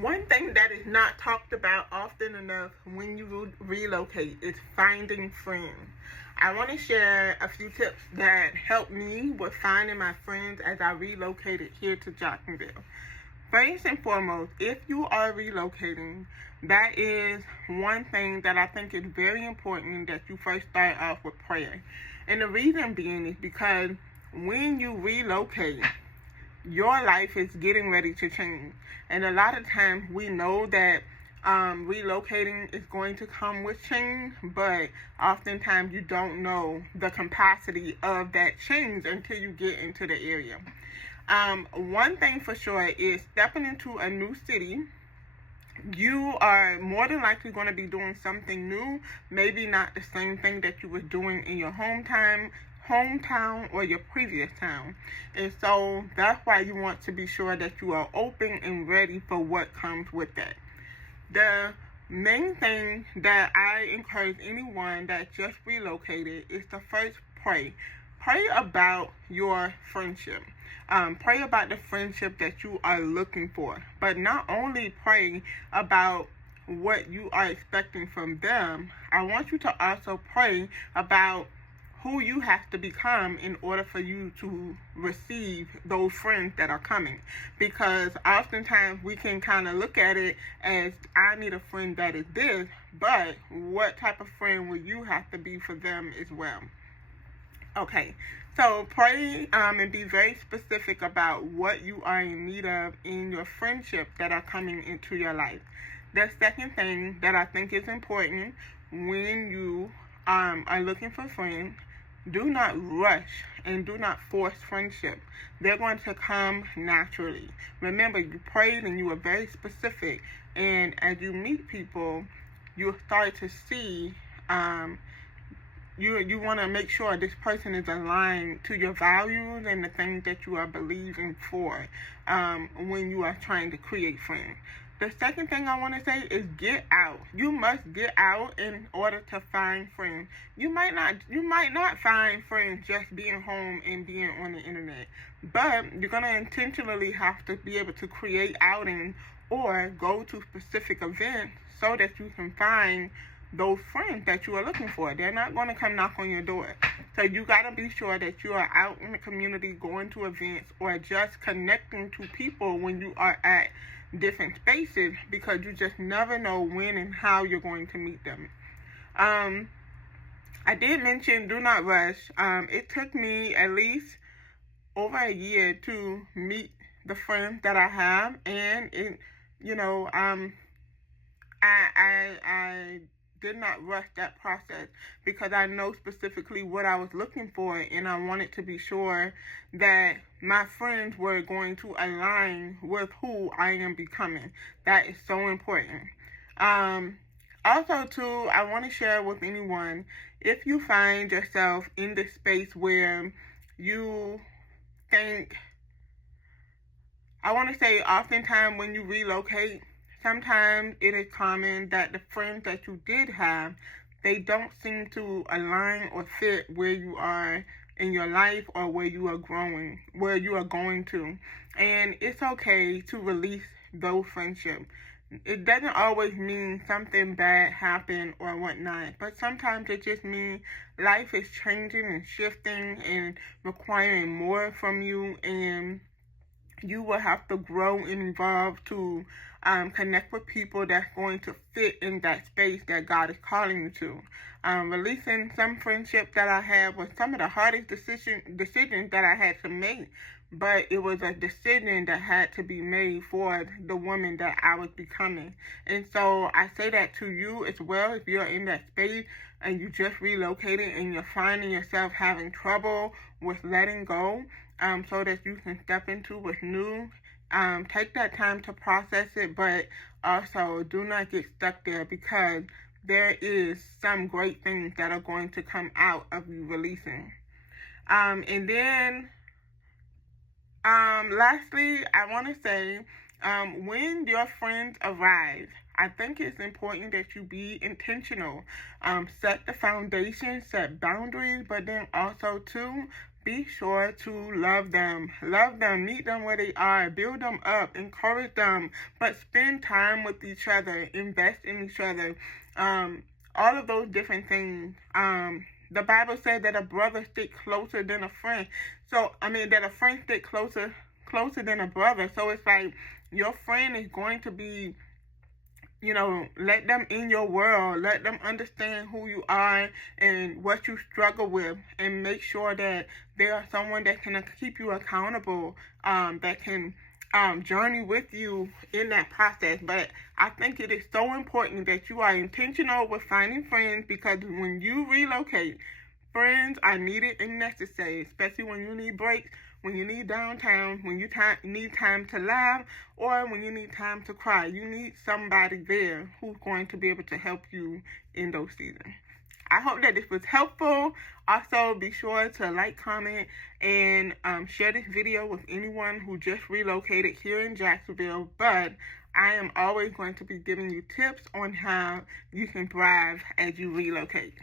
One thing that is not talked about often enough when you relocate is finding friends. I want to share a few tips that helped me with finding my friends as I relocated here to Jacksonville. First and foremost, if you are relocating, that is one thing that I think is very important that you first start off with prayer. And the reason being is because when you relocate, your life is getting ready to change. And a lot of times we know that relocating is going to come with change, but oftentimes you don't know the capacity of that change until you get into the area. One thing for sure is stepping into a new city. You are more than likely going to be doing something new, maybe not the same thing that you were doing in your hometown or your previous town. And so that's why you want to be sure that you are open and ready for what comes with that. The main thing that I encourage anyone that just relocated is to first pray. Pray about your friendship. Pray about the friendship that you are looking for. But not only pray about what you are expecting from them, I want you to also pray about who you have to become in order for you to receive those friends that are coming. Because oftentimes we can kind of look at it as, I need a friend that is this, but what type of friend will you have to be for them as well? Okay, so pray and be very specific about what you are in need of in your friendships that are coming into your life. The second thing that I think is important when you are looking for friends, do not rush and do not force friendship. They're going to come naturally. Remember, you prayed and you were very specific. And as you meet people, you'll start to see, you want to make sure this person is aligned to your values and the things that you are believing for when you are trying to create friends. The second thing I want to say is get out. You must get out in order to find friends. You might not find friends just being home and being on the internet, but you're going to intentionally have to be able to create outings or go to specific events so that you can find those friends that you are looking for. They're not going to come knock on your door. So you got to be sure that you are out in the community, going to events, or just connecting to people when you are at different spaces, because you just never know when and how you're going to meet them. I did mention do not rush. It took me at least over a year to meet the friends that I have, and I did not rush that process because I know specifically what I was looking for, and I wanted to be sure that my friends were going to align with who I am becoming. That is so important. Also, too, I want to share with anyone, if you find yourself in this space where you think, I want to say oftentimes when you relocate, sometimes it is common that the friends that you did have, they don't seem to align or fit where you are in your life or where you are going to. And it's okay to release those friendships. It doesn't always mean something bad happened or whatnot, but sometimes it just means life is changing and shifting and requiring more from you, and you will have to grow and evolve to connect with people that's going to fit in that space that God is calling you to. Releasing some friendship that I had was some of the hardest decisions that I had to make, but it was a decision that had to be made for the woman that I was becoming. And so I say that to you as well, if you're in that space and you just relocated and you're finding yourself having trouble with letting go, so that you can step into what's new. Take that time to process it, but also do not get stuck there, because there is some great things that are going to come out of you releasing. And then lastly, I want to say, when your friends arrive, I think it's important that you be intentional. Set the foundation, set boundaries, but then also too, be sure to love them, meet them where they are, build them up, encourage them, but spend time with each other, invest in each other, all of those different things. The Bible said that a brother stick closer than a friend. That a friend stick closer than a brother. So it's like your friend is going to be, let them in your world. Let them understand who you are and what you struggle with, and make sure that they are someone that can keep you accountable, that can journey with you in that process. But I think it is so important that you are intentional with finding friends, because when you relocate, friends are needed and necessary, especially when you need breaks, when you need downtime, when you need time to laugh, or when you need time to cry. You need somebody there who's going to be able to help you in those seasons. I hope that this was helpful. Also, be sure to like, comment, and share this video with anyone who just relocated here in Jacksonville. But I am always going to be giving you tips on how you can thrive as you relocate.